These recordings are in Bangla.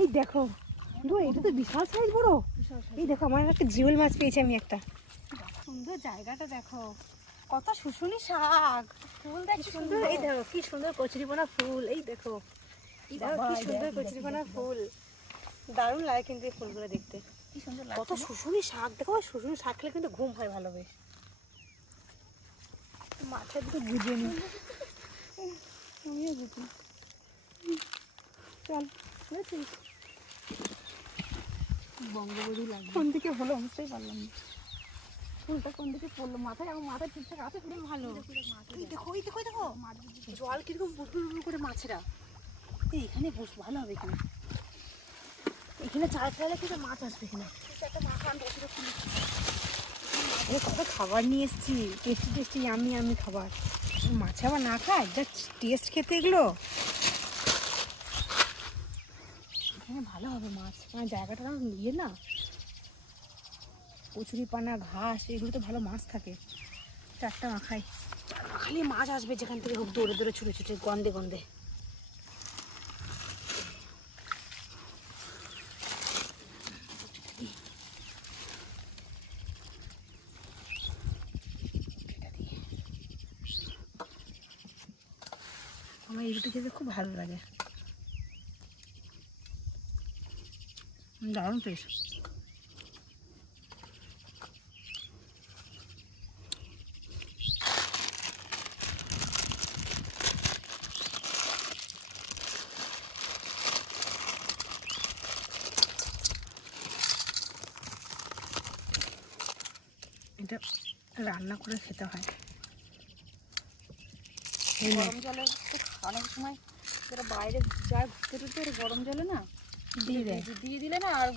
এই দেখো এটা তো বিশাল সাইজ বড়। এই দেখো আমার একটা জিওল মাছ পেয়েছি আমি একটা। সুন্দর জায়গাটা দেখো, কত শুশুনি শাক, ফুল দেখো সুন্দর। এই দেখো কি সুন্দর কচুরিপানা ফুল, এই দেখো কি সুন্দর কচুরিপানা ফুল, দারুণ লাগে কিন্তু এই ফুলগুলো দেখতে কি সুন্দর লাগে। কত শুশুনি শাক দেখো, শুশুনি শাক খেলে কিন্তু ঘুম হয় ভালো। বেশ মাছের দিকে বুঝে নি, আমিও বুঝি। চল বঙ্গবধূ লাগবে, কোন দিকে হলো বুঝতেই পারলাম না। ফুলটা কোন দিকে পড়লো মাথায়, আমার মাথায় ঠিকঠাক আছে খুবই ভালো। এই দেখো এই দেখো দেখো জল কিরকম বুড়বুড় করে মাছেরা। এই এখানে বস ভালো হবে কিনা, এখানে চাল ফেলে কিন্তু মাছ আসবে কিনা। একটা মাছ আনবো, কত খাবার নিয়ে এসেছি, টেস্টি টেস্টি আমি খাবার। মাছ আবার না খায়, যা টেস্ট খেতে এগুলো। এখানে ভালো হবে মাছ, কারণ জায়গাটা ইয়ে না, কচুরিপানা ঘাস এগুলো তো ভালো মাছ থাকে। চারটা মাখাই, খালি মাছ আসবে যেখান থেকে হোক, দৌড়ে দৌড়ে ছুটে ছুটে গন্ধে গন্ধে। আমার এই রুটি খেতে খুব ভালো লাগে, দারুণ টেস্ট। এটা রান্না করে খেতে হয় গরম জলে। অনেক সময় যারা বাইরে যায় ঘুরতে টুরতে, গরম জলে না দিয়ে দিলে না আর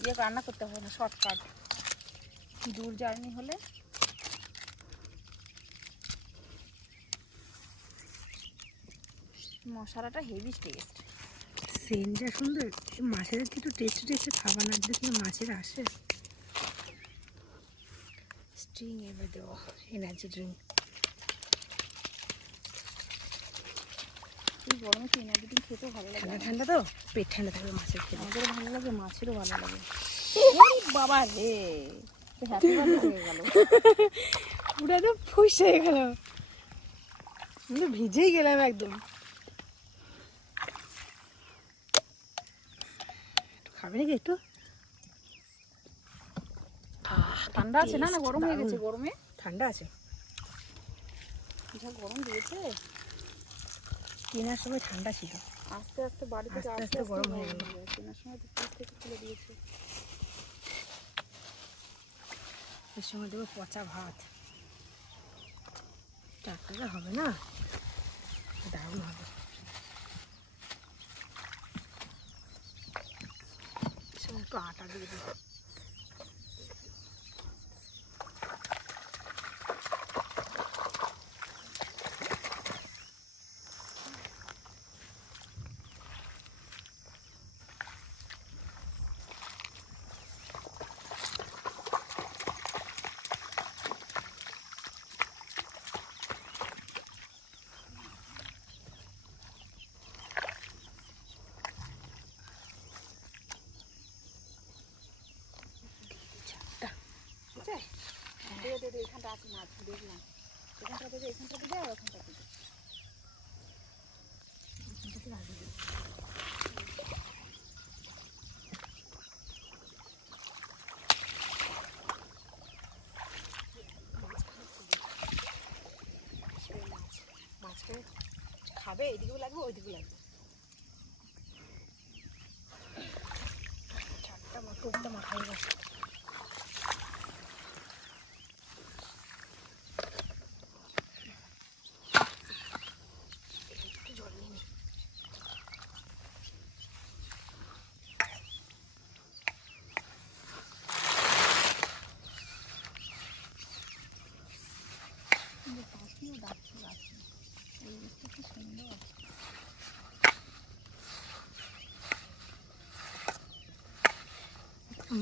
ইয়ে রান্না করতে হয় না, শর্টকাট। দূর জার্নি হলে মশলাটা হেভি টেস্ট, সেন্টটা সুন্দর। মাছের কিন্তু টেস্টে খাবার না দিলে কিন্তু মাছের আসে। স্ট্রিং এবার দেবো, এনার্জি ড্রিঙ্ক। এই গরমে তো এনার্জি ড্রিঙ্ক খেতেও ভালো লাগে, ঠান্ডা ঠান্ডা তো পেট ঠান্ডা থাকবে মাছের খেতে। আমাদেরও ভালো লাগে, মাছেরও ভালো লাগে। বাবা রে হ্যাপি বার্থডে হয়ে গেল, পুরো তো ফুস হয়ে গেল, আমি ভিজেই গেলাম একদম। খাবে নাকি একটু? ঠান্ডা আছে না, না গরম হয়ে গেছে? গরমে ঠান্ডা আছে, যা গরম দিয়েছে। কেনার সময় ঠান্ডা ছিল, আস্তে আস্তে বাড়ি থেকে আস্তে আস্তে গরম হয়ে গেল। কেনার সময় তো ফ্রিজ থেকে খুলে দিয়েছে। এর সময় দেবো পচা ভাত, চারটা হবে না, দারুণ হবে। একটু আটা দিয়ে দেবো। এখানটা আছে মাছ দেখলাম, এখানটা দেবে, এখানটা দেবে, আর ওখানটা দেবে। মাছকে খাবে, এদিকেও লাগবে ওইদিকেও লাগবে। চারটা টোপটা মাখাই গেছে।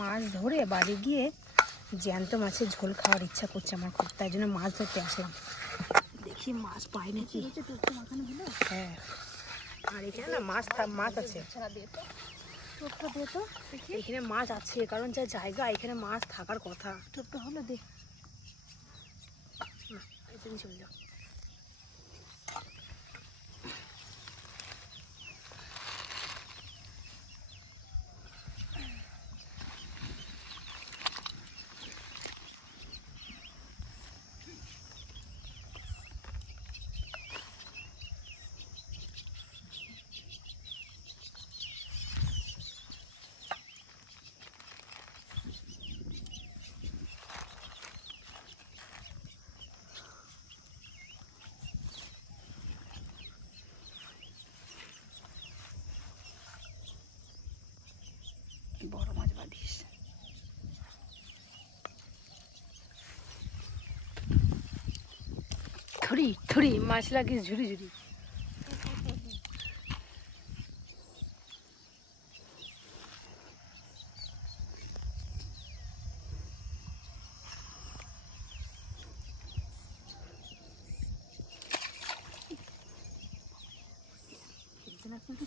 মাছ ধরে বাড়ি গিয়ে জ্যান্ত মাছের ঝোল খাওয়ার ইচ্ছা করছে আমার খুব, তাই জন্য মাছ ধরতে আসলাম। দেখি দেখি মাছ পাই নাকি। হ্যাঁ, আর এখানে না মাছ আছে। এখানে মাছ আছে, কারণ যা জায়গা এখানে মাছ থাকার কথা। টোপটা হলো দে, চলে যাও। বড় মাছ বাঁধিস। থুড়ি থুড়ি মাছ লাগিস, ঝুড়ি ঝুড়ি।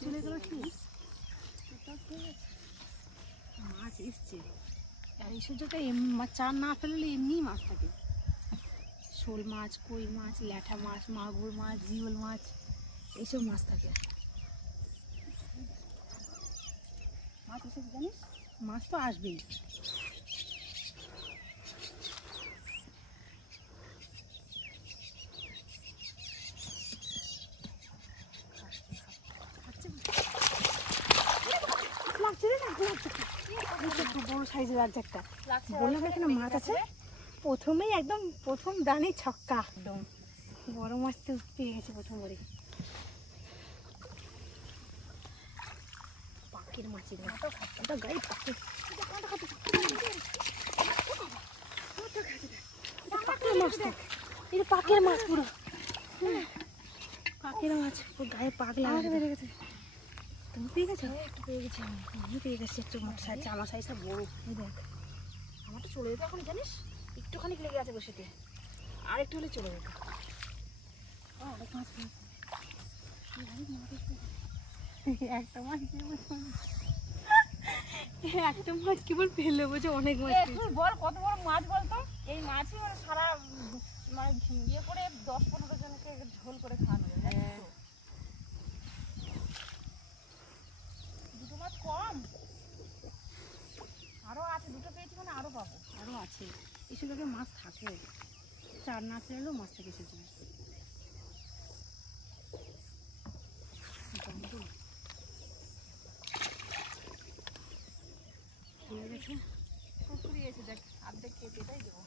চলে গেল কি মাছ এসছে। আর এই সুযোগে মাছ চার না ফেললে এমনি মাছ থাকে। শোল মাছ, কই মাছ, ল্যাঠা মাছ, মাগুর মাছ, জিওল মাছ, এইসব মাছ থাকে। মাছ এসেছে জানিস, মাছ তো আসবেই। বড় সাইজের লাগছে একটা, বললাম এখানে মাছ আছে। প্রথমেই একদম প্রথম দানে ছক্কা, একদম বড় মাছ তো পেয়ে গেছে প্রথমবারই। পাখির মাছ, ওটা গায়ে পাখি, পাখির মাছ পুরো পাখির মাছ, গায়ে পাগলা বেড়ে গেছে। তুমি পেয়ে গেছো? একটু পেয়ে গেছি, আমি পেয়ে গেছি একটু মোট সাইজ, আমার সাইজটা বড়। এই দেখ, আমারটা চলে যেত এখন জানিস, একটুখানি লেগে আছে বসেতে, আর একটু হলে চলে যেত। একটা মাছ একটা মাছ কেবল ফেলে বলছে, অনেক মাছ। তুই বল কত বড় মাছ বলতো? এই মাছই মানে সারা মানে ইয়ে করে 10-15 জনকে ঝোল করে খাওয়ানো যায়। দুটো মাছ কম, আরো আছে, দুটো পেয়েছি মানে আরো পাবো, আরো আছে। এসব জায়গায় মাছ থাকে, চার না ফেলেও মাছ থাকে সেজন্য। ফুরিয়েছে দেখ, অর্ধেক কেটে এটাই দেবো।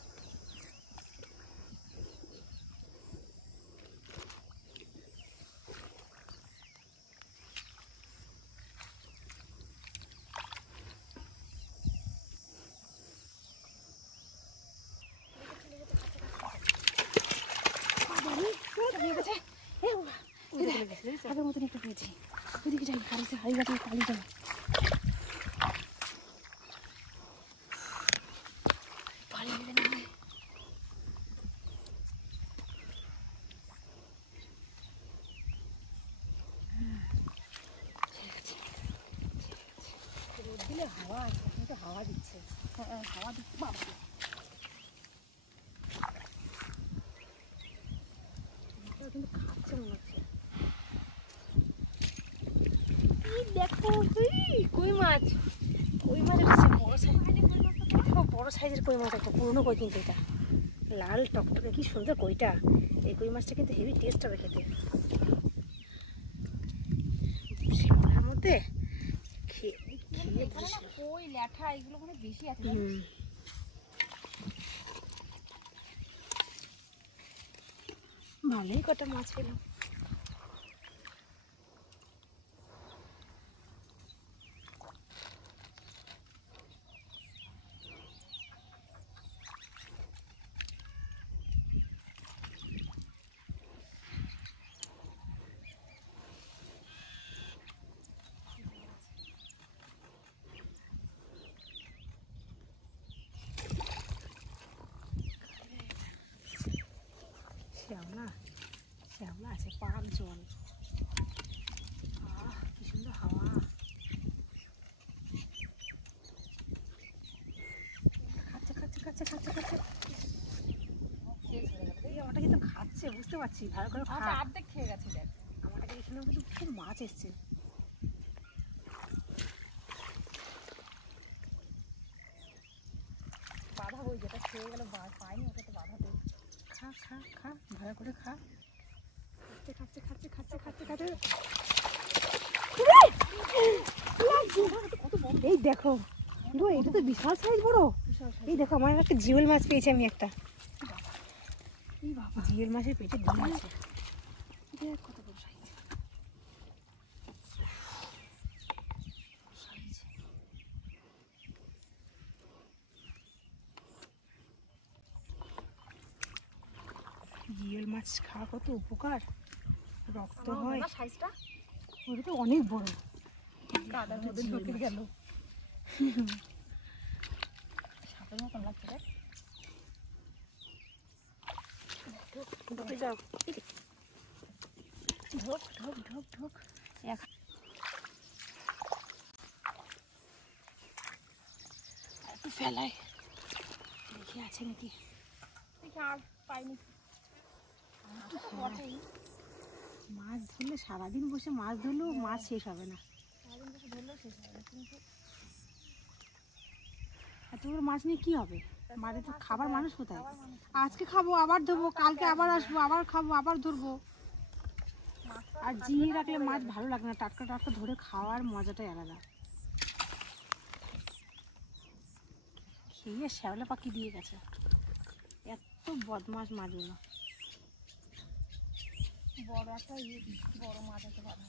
আগের মতন একটু পেয়েছি, ওইদিকে যাই, হাড়ি গাছে কালি যাই। দিলে হাওয়া আছে, কিন্তু হাওয়া দিচ্ছে। হ্যাঁ, হাওয়া দিচ্ছে বাবা। কিন্তু খাচ্ছে মনে হচ্ছে। দেখো কই মাছ, কই মাছ এসেছে, বড় সাইজের কই মাছ একটা, পুরনো কই কিন্তু এটা লাল টকটকে, কি সুন্দর কইটা। এই কই মাছটা কিন্তু হেভি টেস্ট হবে খেতে। শিমলার মধ্যে কই ল্যাঠা এগুলো মানে বেশি আছে। ভালোই কটা মাছ পেলাম। শ্যাওলা আছে, পাক জল। কি সুন্দর হাওয়া। খাচ্ছে খাচ্ছে খাচ্ছে খাচ্ছে খাচ্ছে। আমারটা কিন্তু খাচ্ছে, বুঝতে পারছি। ভালো করে অর্ধেক খেয়ে গেছে। দেখ আমারটা দেখছিলাম কিন্তু খুব মাছ এসছে। বাধা বই যেটা খেয়ে গেল পাইনি, ওটা তো বাধা দেয়। খা খা খা, ভালো করে খা। খাচ্ছে খাচ্ছে খাচ্ছে খাচ্ছে খাচ্ছে খাচ্ছে। এই দেখো, এটা তো বিশাল সাইজ বড়। এই দেখো, আমার একটা জিওল মাছ পেয়েছি আমি একটা। জিওল মাছের পেটে ডিম আছে। কত বড় সাইজ। জিওল মাছ খাওয়া কত উপকার, রক্ত হয়। সাইজটা ওটা তো অনেক বড়। কাদার মধ্যে ঢুকে গেল। সাপের মতন লাগছে রে। ঢোক ঢোক ঢোক ঢোক। একটু ফেলাই দেখি আছে নাকি। আর পাইনি। মাছ ধরলে সারাদিন বসে মাছ ধরলেও মাছ শেষ হবে না। সারাদিন বসে ধরলেও শেষ হবে না, কিন্তু এতগুলো মাছ নিয়ে কি হবে? মাঠে তো খাবার মানুষ কোথায়? আজকে খাবো, আবার ধরবো, কালকে আবার আসবো, আবার খাবো, আবার ধরবো। আর জিয়ে রাখলে মাছ ভালো লাগে না, টাটকা টাটকা ধরে খাওয়ার মজাটাই আলাদা। খেয়ে শ্যাওলা পাখি দিয়ে গেছে। এত বদমাস মাছগুলো। বড় একটা বড় মাছ আছে বাধা।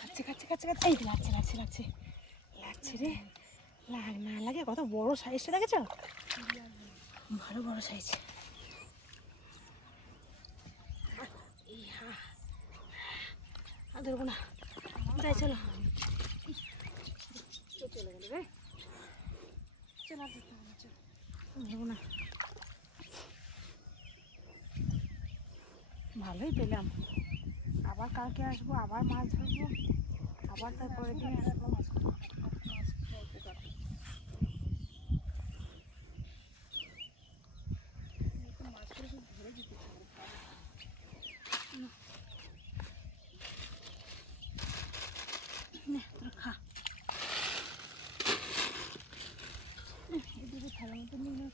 খাচ্ছে খাচ্ছে খাচ্ছে খাচ্ছে। এই লাগছে লাগছে লাগছে লাগছে রে। লাগ না লাগে, কত বড় সাইজটা দেখেছ? ভালো বড় সাইজ। আর ধরবো না, যাই চলো। চলে গেল রে। চলো ধরবো না। ভালোই পেলাম। আবার কালকে আসবো, আবার মাছ ধরবো, আবার তারপরের দিন আসবো। খা এদিকে থালার মতো নিয়ে